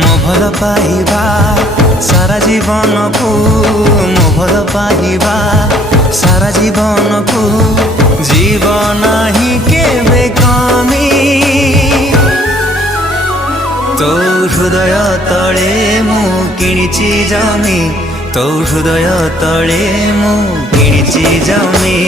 ମୋ ଭଲ ପାଇବା ସାରା ଜୀବନକୁ, ମୋ ଭଲ ପାଇବା ସାରା ଜୀବନକୁ ଯିବ ନାହିଁ କେବେ କମି। ତୋ ହୃଦୟ ତଳେ ମୁଁ କିଣିଛି ଜମି, ତୋ ହୃଦୟ ତଳେ ମୁଁ କିଣିଛି ଜମି।